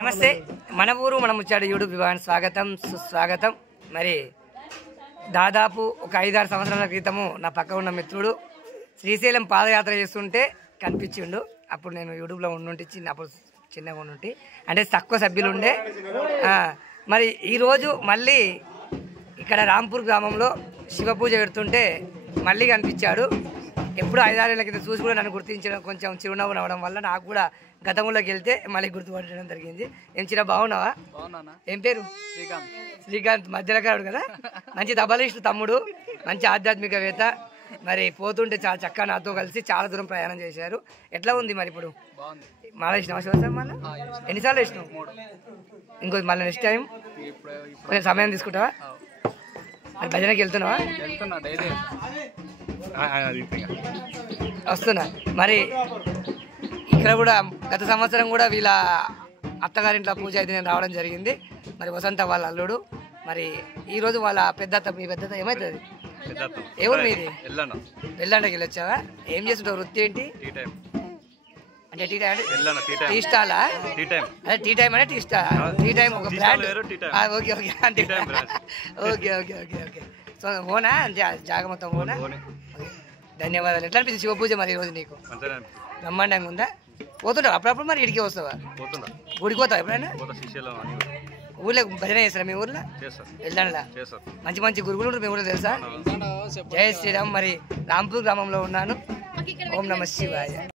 నమస్తే మన ఊరు మన ముచ్చాడు యూట్యూబ్ విభాగానికి స్వాగతం సుస్వాగతం. మరి దాదాపు ఒక 5-6 సంవత్సరాల క్రితము నా పక్క ఉన్న మిత్రుడు శ్రీశైలం పాదయాత్ర చేస్తుంటే కనిపించిండు. అప్పుడు నేను యూట్యూబ్లో ఉండుంటే అప్పుడు చిన్నగా ఉండుంటి అంటే తక్కువ సభ్యులు ఉండే. మరి ఈరోజు మళ్ళీ ఇక్కడ రాంపూర్ గ్రామంలో శివ పూజ పెడుతుంటే మళ్ళీ కనిపించాడు. ఎప్పుడు 5-6 ఏళ్ళ కింద చూసి కూడా నన్ను గుర్తించడం కొంచెం చిరునవ్వు నవ్వడం వల్ల నాకు కూడా గతంలోకి వెళ్తే మళ్ళీ గుర్తుపట్టడం జరిగింది. ఏం చిన్న బాగున్నావా? ఏం పేరు? శ్రీకాంత్. మధ్యలో కాడు కదా, మంచి దబలిస్ట్ తమ్ముడు, మంచి ఆధ్యాత్మికవేత్త. మరి పోతుంటే చాలా చక్కగా నాతో కలిసి చాలా దూరం ప్రయాణం చేశారు. ఎట్లా ఉంది మరి ఇప్పుడు? మళ్ళీ వేసినావా శివసార్? మళ్ళీ ఎన్నిసార్లు వేసినావు? ఇంకో మళ్ళీ నెక్స్ట్ టైం కొంచెం సమయం తీసుకుంటావా? మరి భజనకి వెళ్తున్నావా? వస్తున్నా. మరి ఇక్కడ కూడా గత సంవత్సరం కూడా వీళ్ళ అత్తగారింట్లో పూజ అయితే నేను రావడం జరిగింది. మరి వసంత వాళ్ళ అల్లుడు. మరి ఈరోజు వాళ్ళ పెద్దత్త, మీ పెద్దత్త ఏమవుతుంది? ఎవరు మీది? వెళ్ళండకి వెళ్ళొచ్చావా? ఏం చేస్తుంటావు? వృత్తి ఏంటి? అంటే టీ టైం, టీ స్టాలా? అదే టీ టైం అంటే టీ స్టాల్. టీ టైం ఒక బ్రాండ్. ఓకే ఓకే అంటే okay okay okay okay. So ఓనా అంటే జాగ మొత్తం ఓనా? ధన్యవాదాలు. ఎట్లా అనిపిస్తుంది శివ పూజ మరి ఈరోజు నీకు? బ్రహ్మాండంగా ఉందా? పోతుంటావు అప్పుడప్పుడు? మరి ఇడికి వస్తావా? గుడికి పోతావా ఎప్పుడైనా? ఊళ్ళో భజన చేస్తారా? మీ ఊర్లో వెళ్ళాలా? మంచి మంచి గురువులు ఉంటారు మీ ఊళ్ళో తెలుసా? జై శ్రీరామ్. మరి రాంపూర్ గ్రామంలో ఉన్నాను. ఓం నమ శివాయ.